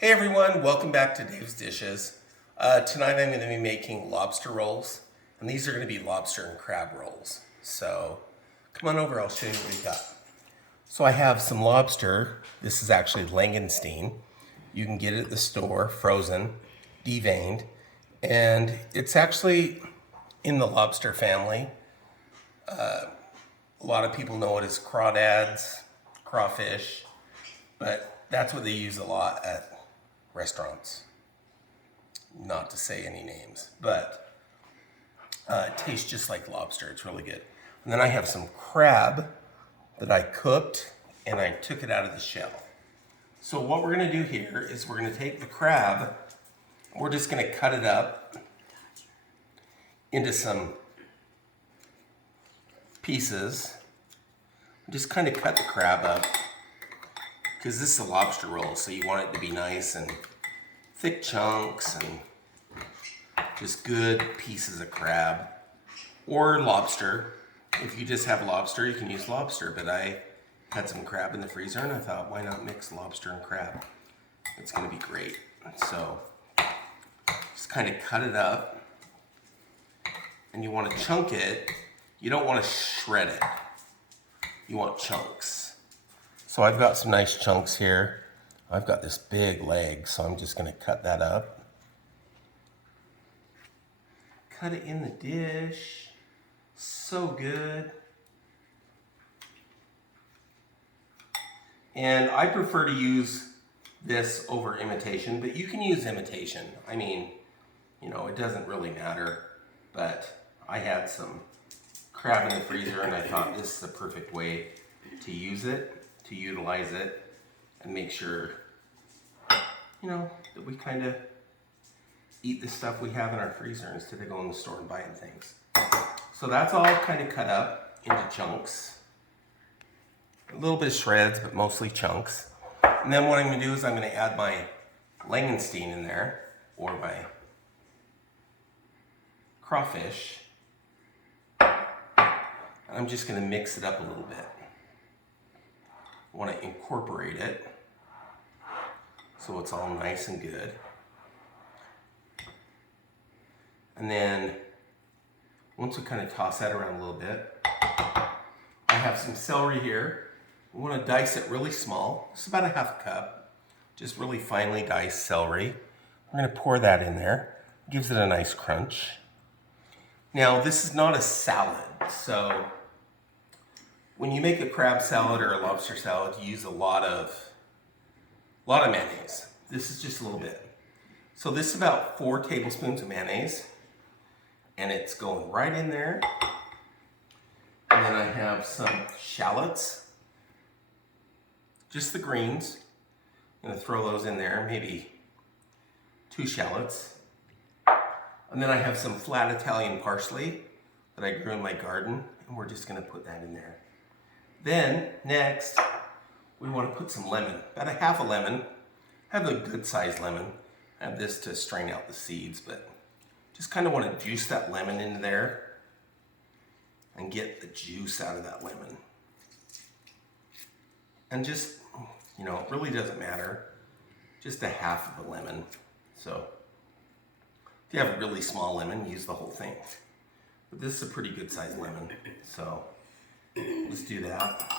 Hey everyone, welcome back to Dave's Dishes. Tonight I'm going to be making lobster rolls, and these are going to be lobster and crab rolls. So come on over, I'll show you what we got. So I have some lobster. This is actually Langenstein. You can get it at the store, frozen, deveined, and it's actually in the lobster family. A lot of people know it as crawdads, crawfish, but that's what they use a lot at restaurants. Not to say any names, but it tastes just like lobster. It's really good. And then I have some crab that I cooked and I took it out of the shell. So what we're gonna do here is we're gonna take the crab, we're just gonna cut it up into some pieces. Just kind of cut the crab up because this is a lobster roll, so you want it to be nice and thick chunks and just good pieces of crab or lobster. If you just have lobster, you can use lobster, but I had some crab in the freezer and I thought, why not mix lobster and crab? It's gonna be great. So just kind of cut it up, and you want to chunk it. You don't want to shred it. You want chunks. So I've got some nice chunks here. I've got this big leg, so I'm just gonna cut that up. Cut it in the dish. So good. And I prefer to use this over imitation, but you can use imitation. I mean, you know, it doesn't really matter, but I had some crab in the freezer and I thought this is the perfect way to use it, to utilize it, and make sure, you know, that we kind of eat the stuff we have in our freezer instead of going to the store and buying things. So that's all kind of cut up into chunks. A little bit of shreds, but mostly chunks. And then what I'm gonna do is I'm gonna add my Langenstein in there, or my crawfish. I'm just gonna mix it up a little bit. I wanna incorporate it so it's all nice and good. And then once we kind of toss that around a little bit, I have some celery here. I want to dice it really small. It's about a half cup. Just really finely diced celery. We're going to pour that in there. Gives it a nice crunch. Now, this is not a salad, so when you make a crab salad or a lobster salad, you use a lot of mayonnaise. This is just a little bit. So this is about 4 tablespoons of mayonnaise, and it's going right in there. And then I have some shallots, just the greens. I'm gonna throw those in there, maybe 2 shallots. And then I have some flat Italian parsley that I grew in my garden, and we're just gonna put that in there. Then, next, we wanna put some lemon, about a half a lemon. Have a good sized lemon. I have this to strain out the seeds, but just kind of wanna juice that lemon into there and get the juice out of that lemon. And just, you know, it really doesn't matter. Just a half of a lemon. So if you have a really small lemon, use the whole thing. But this is a pretty good sized lemon. So let's do that.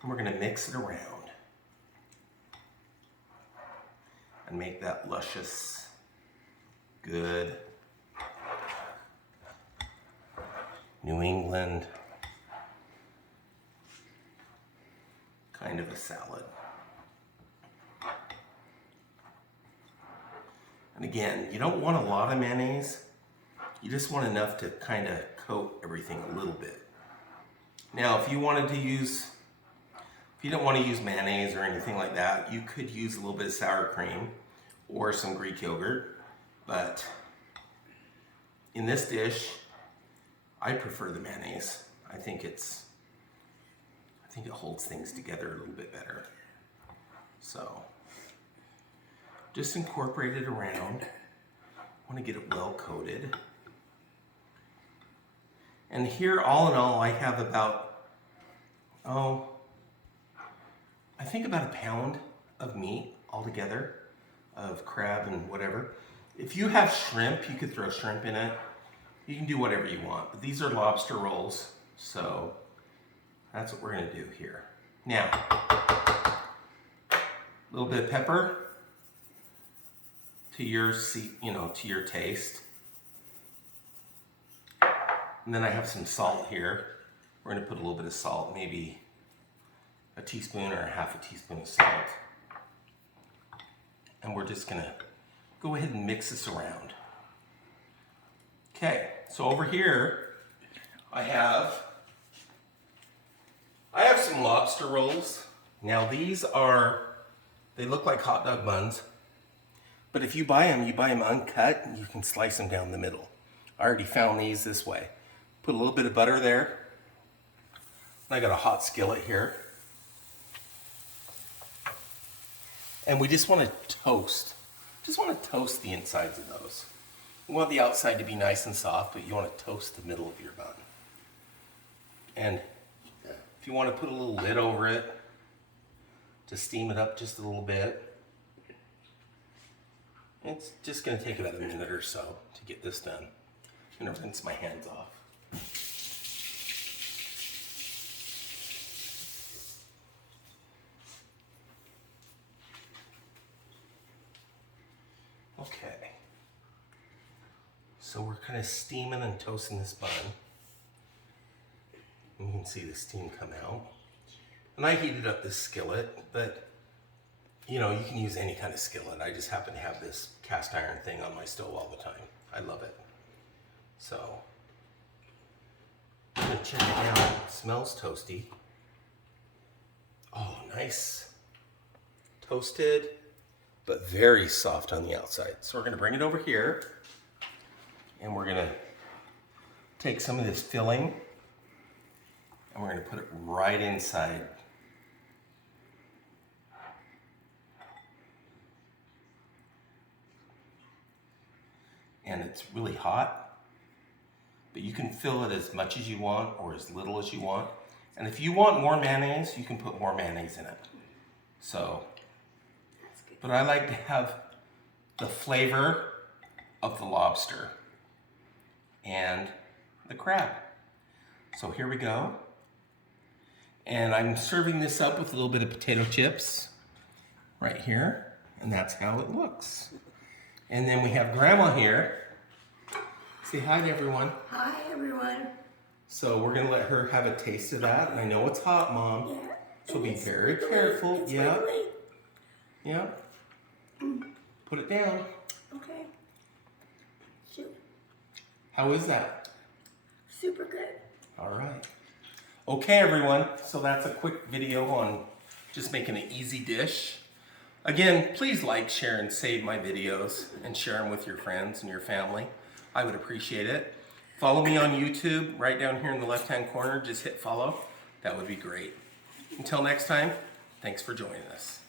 And we're gonna mix it around and make that luscious, good New England kind of a salad. And again, you don't want a lot of mayonnaise. You just want enough to kind of coat everything a little bit. Now, if you wanted to use, if you don't want to use mayonnaise or anything like that, you could use a little bit of sour cream or some Greek yogurt. But in this dish, I prefer the mayonnaise. I think it holds things together a little bit better. So just incorporate it around. I want to get it well coated. And here, all in all, I have about, I think about a pound of meat altogether. of crab and whatever. If you have shrimp, you could throw shrimp in it. You can do whatever you want, but these are lobster rolls, so that's what we're gonna do here. Now, a little bit of pepper to your to your taste. And then I have some salt here. We're gonna put a little bit of salt, maybe a teaspoon or a half a teaspoon of salt. And we're just gonna go ahead and mix this around. Okay, so over here, I have some lobster rolls. Now these they look like hot dog buns, but if you buy them uncut, and you can slice them down the middle. I already found these this way. Put a little bit of butter there. And I got a hot skillet here. And we just want to toast. The insides of those. You want the outside to be nice and soft, but you want to toast the middle of your bun. And if you want to put a little lid over it to steam it up just a little bit, it's just going to take about a minute or so to get this done. I'm going to rinse my hands off. Okay, so we're kind of steaming and toasting this bun. And you can see the steam come out. And I heated up this skillet, but you can use any kind of skillet. I just happen to have this cast iron thing on my stove all the time. I love it. So, I'm gonna check it out. It smells toasty. Oh, nice. Toasted, but very soft on the outside. So we're gonna bring it over here, and we're gonna take some of this filling, and we're gonna put it right inside. And it's really hot, but you can fill it as much as you want or as little as you want. And if you want more mayonnaise, you can put more mayonnaise in it. So, but I like to have the flavor of the lobster and the crab. So here we go. And I'm serving this up with a little bit of potato chips right here. And that's how it looks. And then we have Grandma here. Say hi to everyone. Hi, everyone. So we're gonna let her have a taste of that. And I know it's hot, Mom. Yeah. So be very careful. Yeah. Wiggly. Yeah. Put it down. Okay. Shoot. How is that? Super good. All right. Okay, everyone. So that's a quick video on just making an easy dish. Again, please like, share, and save my videos and share them with your friends and your family. I would appreciate it. Follow me on YouTube right down here in the left-hand corner. Just hit follow. That would be great. Until next time, thanks for joining us.